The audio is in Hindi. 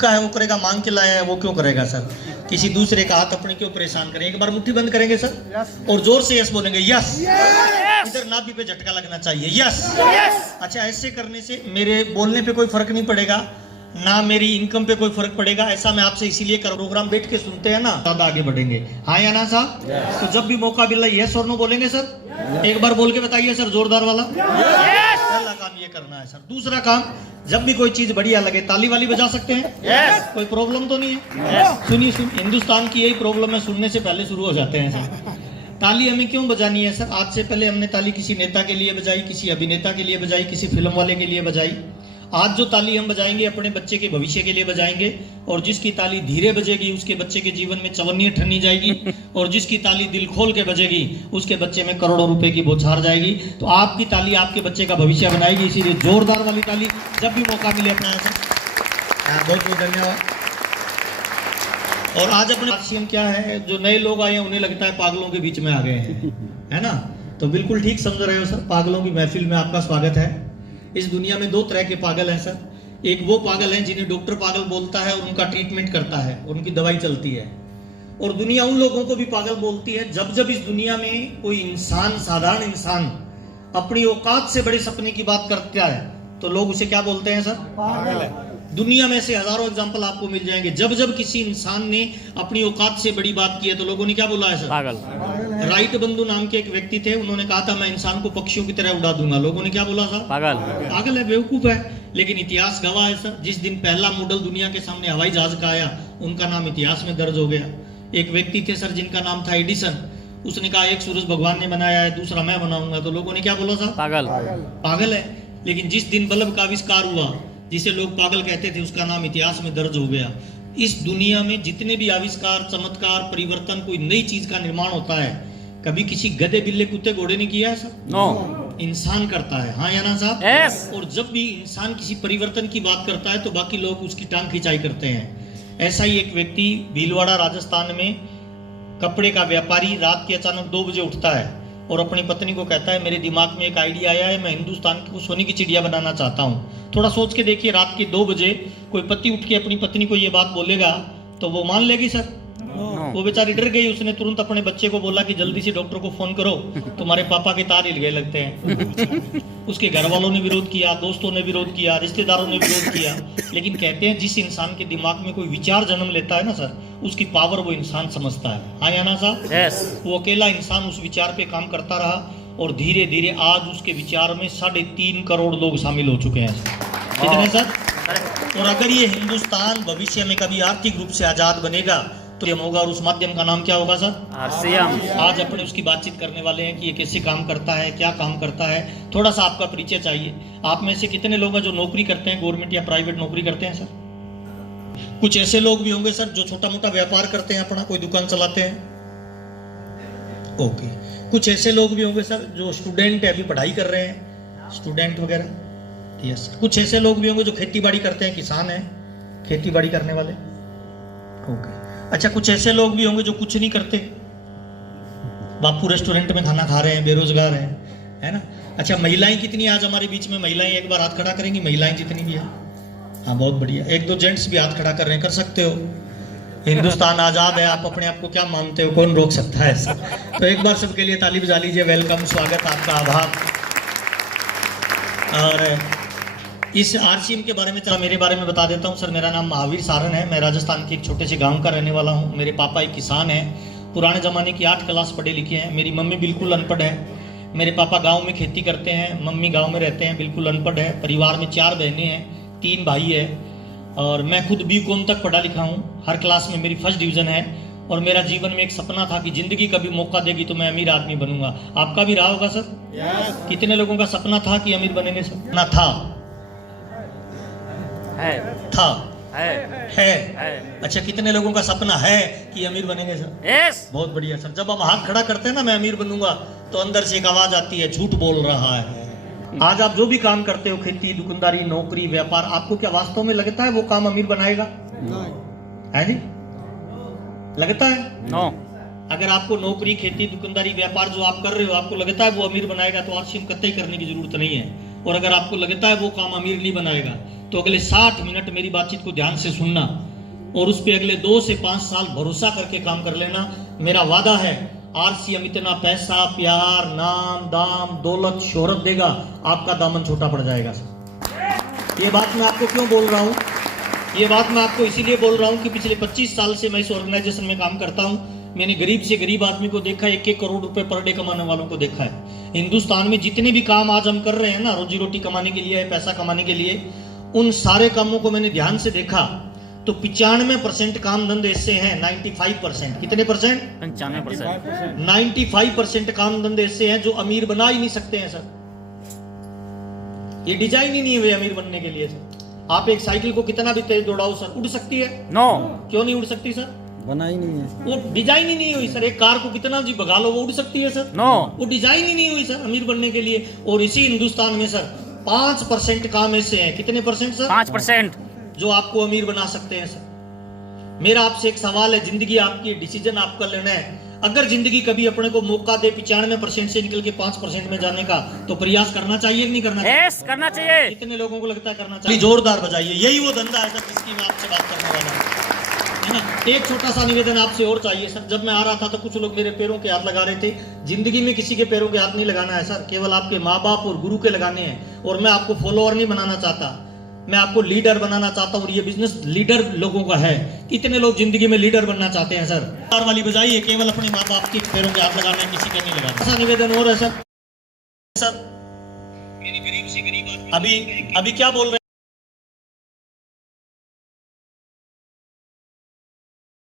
का है वो करेगा, मांग के लाया है वो क्यों करेगा सर? किसी दूसरे का हाथ अपने क्यों परेशान करेंगे? एक बार मुट्ठी बंद करेंगे सर और जोर से यस बोलेंगे, यस। इधर नाभि पे झटका लगना चाहिए, यस। अच्छा, ऐसे करने से मेरे बोलने पे कोई फर्क नहीं पड़ेगा, ना मेरी इनकम पे कोई फर्क पड़ेगा। ऐसा मैं आपसे इसीलिए कर, प्रोग्राम बैठ के सुनते हैं ना, ज्यादा आगे बढ़ेंगे। हाँ या ना साहब? तो जब भी मौका मिला यस और नो बोलेंगे सर। एक बार बोल के बताइए सर, जोरदार वाला। पहला काम ये करना है सर। दूसरा काम, जब भी कोई चीज बढ़िया लगे ताली वाली बजा सकते हैं। कोई प्रॉब्लम तो नहीं है? सुनिए, हिंदुस्तान की यही प्रॉब्लम है, सुनने से पहले शुरू हो जाते हैं सर। ताली हमें क्यों बजानी है सर? आज से पहले हमने ताली किसी नेता के लिए बजाई, किसी अभिनेता के लिए बजाई, किसी फिल्म वाले के लिए बजाई। आज जो ताली हम बजाएंगे अपने बच्चे के भविष्य के लिए बजाएंगे, और जिसकी ताली धीरे बजेगी उसके बच्चे के जीवन में चवन्नी ठन्नी जाएगी, और जिसकी ताली दिल खोल के बजेगी उसके बच्चे में करोड़ों रुपए की बौछार जाएगी। तो आपकी ताली आपके बच्चे का भविष्य बनाएगी, इसीलिए जोरदार वाली ताली जब भी मौका मिले अपना ऐसा। बहुत बहुत धन्यवाद। और आज अपने सीएम क्या है, जो नए लोग आए हैं उन्हें लगता है पागलों के बीच में आ गए हैं, है ना? तो बिल्कुल ठीक समझ रहे हो सर, पागलों की महफिल में आपका स्वागत है। इस दुनिया में दो तरह के पागल हैं सर। एक वो पागल हैं जिन्हें डॉक्टर पागल बोलता है और उनका ट्रीटमेंट करता है, उनकी दवाई चलती है। और दुनिया उन लोगों को भी पागल बोलती है जब इस दुनिया में कोई इंसान, साधारण इंसान अपनी औकात से बड़े सपने की बात करता है तो लोग उसे क्या बोलते हैं सर? पागल है। दुनिया में से हजारों एग्जाम्पल आपको मिल जाएंगे। जब किसी इंसान ने अपनी औकात से बड़ी बात की है तो लोगों ने क्या बोला है सर? पागल। राइट बंधु नाम के एक व्यक्ति थे, उन्होंने कहा था मैं इंसान को पक्षियों की तरह उड़ा दूंगा। लोगों ने क्या बोला था? पागल। पागल है, बेवकूफ है। लेकिन इतिहास गवाह है सर, जिस दिन पहला मॉडल दुनिया के सामने हवाई जहाज का आया उनका नाम इतिहास में दर्ज हो गया। एक व्यक्ति थे सर जिनका नाम था एडिसन। उसने कहा एक सूरज भगवान ने बनाया है, दूसरा मैं बनाऊंगा। तो लोगों ने क्या बोला था? पागल। पागल है। लेकिन जिस दिन बल्ब का आविष्कार हुआ, जिसे लोग पागल कहते थे, उसका नाम इतिहास में दर्ज हो गया। इस दुनिया में जितने भी आविष्कार, चमत्कार, परिवर्तन, कोई नई चीज का निर्माण होता है, कभी किसी गधे, बिल्ले, कुत्ते, घोड़े ने किया है सर? नो। इंसान करता है। हाँ या ना साहब? yes. और जब भी इंसान किसी परिवर्तन की बात करता है तो बाकी लोग उसकी टांग खिंचाई करते हैं। ऐसा ही एक व्यक्ति भीलवाड़ा राजस्थान में, कपड़े का व्यापारी, रात के अचानक 2 बजे उठता है और अपनी पत्नी को कहता है मेरे दिमाग में एक आइडिया आया है, मैं हिंदुस्तान को सोने की चिड़िया बनाना चाहता हूँ। थोड़ा सोच के देखिए, रात के 2 बजे कोई पति उठ के अपनी पत्नी को ये बात बोलेगा तो वो मान लेगी सर? वो बेचारी डर गई। उसने तुरंत अपने बच्चे को बोला कि जल्दी से डॉक्टर को फोन करो, तुम्हारे पापा के तार हिल गए लगते हैं। उसके घर वालों ने विरोध किया, दोस्तों ने विरोध किया, रिश्तेदारों ने विरोध किया। लेकिन कहते हैं जिस इंसान के दिमाग में कोई विचार जन्म लेता है ना सर, उसकी पावर वो इंसान समझता है। हाँ या ना साहब? yes. वो अकेला इंसान उस विचार पे काम करता रहा और धीरे धीरे आज उसके विचार में 3.5 करोड़ लोग शामिल हो चुके हैं। कितने सर? और अगर ये हिंदुस्तान भविष्य में कभी आर्थिक रूप से आजाद बनेगा तो ये होगा, और उस माध्यम का नाम क्या होगा सर? आरसीएम। आज अपने उसकी बातचीत करने वाले हैं कि ये कैसे काम करता है, क्या काम करता है। थोड़ा सा आपका परिचय चाहिए। आप में से कितने लोग हैं जो नौकरी करते हैं, गवर्नमेंट या प्राइवेट नौकरी करते हैं सर? कुछ ऐसे लोग भी होंगे सर जो छोटा मोटा व्यापार करते हैं, अपना कोई दुकान चलाते हैं। ओके। कुछ ऐसे लोग भी होंगे सर जो स्टूडेंट है, अभी पढ़ाई कर रहे हैं, स्टूडेंट वगैरह। यस। कुछ ऐसे लोग भी होंगे जो खेती बाड़ी करते हैं, किसान है, खेती बाड़ी करने वाले। ओके। अच्छा, कुछ ऐसे लोग भी होंगे जो कुछ नहीं करते, बापू रेस्टोरेंट में खाना खा रहे हैं, बेरोजगार हैं, है ना? अच्छा, महिलाएं कितनी आज हमारे बीच में? महिलाएं एक बार हाथ खड़ा करेंगी, महिलाएं जितनी भी है। हाँ, बहुत बढ़िया। 1-2 जेंट्स भी हाथ खड़ा कर रहे हैं, कर सकते हो। हिंदुस्तान आजाद है, आप अपने आप को क्या मानते हो? कौन रोक सकता है ऐसा? तो एक बार सबके लिए ताली बजा लीजिए। वेलकम, स्वागत, आपका आभार। और इस आरसीएम के बारे में, चला मेरे बारे में बता देता हूँ सर। मेरा नाम महावीर सारन है, मैं राजस्थान के एक छोटे से गांव का रहने वाला हूँ। मेरे पापा एक किसान हैं, पुराने ज़माने की 8 क्लास पढ़े लिखे हैं। मेरी मम्मी बिल्कुल अनपढ़ है। मेरे पापा गांव में खेती करते हैं, मम्मी गांव में रहते हैं, बिल्कुल अनपढ़ है। परिवार में 4 बहनें हैं, 3 भाई है, और मैं खुद BCom तक पढ़ा लिखा हूँ। हर क्लास में मेरी फर्स्ट डिवीज़न है। और मेरा जीवन में एक सपना था कि जिंदगी कभी मौका देगी तो मैं अमीर आदमी बनूंगा। आपका भी रहा होगा सर? yes. कितने लोगों का सपना था कि अमीर बनेंगे सर? ना था? है। अच्छा, कितने लोगों का सपना है कि अमीर बनेंगे सर? yes. बहुत बढ़िया सर। जब हम हाथ खड़ा करते हैं ना, मैं अमीर बनूंगा, तो अंदर से एक आवाज आती है, झूठ बोल रहा है। आज आप जो भी काम करते हो, खेती, दुकानदारी, नौकरी, व्यापार, आपको क्या वास्तव में लगता है वो काम अमीर बनाएगा? है नहीं? लगता है? नो। अगर आपको नौकरी, खेती, दुकानदारी, व्यापार जो आप कर रहे हो आपको लगता है वो अमीर बनाएगा तो आरसीएम कतई करने की जरूरत नहीं है। और अगर आपको लगता है वो काम अमीर नहीं बनाएगा तो अगले 60 मिनट मेरी बातचीत को ध्यान से सुनना और उस पर अगले 2 से 5 साल भरोसा करके काम कर लेना। मेरा वादा है RCM इतना पैसा, प्यार, नाम, दाम, दौलत, शोहरत देगा, आपका दामन छोटा पड़ जाएगा। ये बात मैं आपको क्यों बोल रहा हूँ? ये बात मैं आपको इसीलिए बोल रहा हूँ कि पिछले 25 साल से मैं इस ऑर्गेनाइजेशन में काम करता हूँ। मैंने गरीब से गरीब आदमी को देखा है, 1-1 करोड़ रुपए पर डे कमाने वालों को देखा है। हिंदुस्तान में जितने भी काम आज हम कर रहे हैं ना, रोजी रोटी कमाने के लिए, पैसा कमाने के लिए, उन सारे कामों को मैंने ध्यान से देखा तो 95% काम धंधे ऐसे हैं, 95%। कितने परसेंट? 95%। 95% काम धंधे ऐसे हैं जो अमीर बना ही नहीं सकते हैं सर। ये डिजाइन ही नहीं हुए अमीर बनने के लिए सर। आप एक साइकिल को कितना भी तेज दौड़ाओ सर, उड़ सकती है? नो। क्यों नहीं उड़ सकती सर? बना ही नहीं है, वो डिजाइन ही नहीं हुई सर। एक कार को कितना भी भगा लो वो उड़ सकती है सर? नो। वो डिजाइन ही नहीं हुई सर अमीर बनने के लिए। और इसी हिंदुस्तान में सर 5% काम ऐसे हैं। कितने परसेंट सर? 5%। जो आपको अमीर बना सकते हैं सर। मेरा आपसे एक सवाल है, जिंदगी आपकी, डिसीजन आपका लेना है। अगर जिंदगी कभी अपने को मौका दे 95% से निकल के 5% में जाने का, तो प्रयास करना चाहिए कि नहीं करना चाहिए? यस, करना चाहिए। कितने लोगों को लगता है करना चाहिए? जोरदार बजाइए। यही वो धंधा है सर जिसकी मैं आपसे बात करने वाला हूँ, है ना। एक छोटा सा निवेदन आपसे और चाहिए सर। जब मैं आ रहा था तो कुछ लोग मेरे पैरों के हाथ लगा रहे थे। जिंदगी में किसी के पैरों के हाथ नहीं लगाना है सर, केवल आपके माँ बाप और गुरु के लगाने हैं। और मैं आपको फॉलोअर नहीं बनाना चाहता, मैं आपको लीडर बनाना चाहता हूँ। और ये बिजनेस लीडर लोगों का है। कितने लोग जिंदगी में लीडर बनना चाहते हैं सर? कार वाली बजाइए। केवल अपने माँ बाप के पैरों के हाथ लगाना है, किसी का नहीं लगाना। ऐसा निवेदन और है सर। सर मेरी गरीब से गरीब अभी क्या बोल रहे हैं?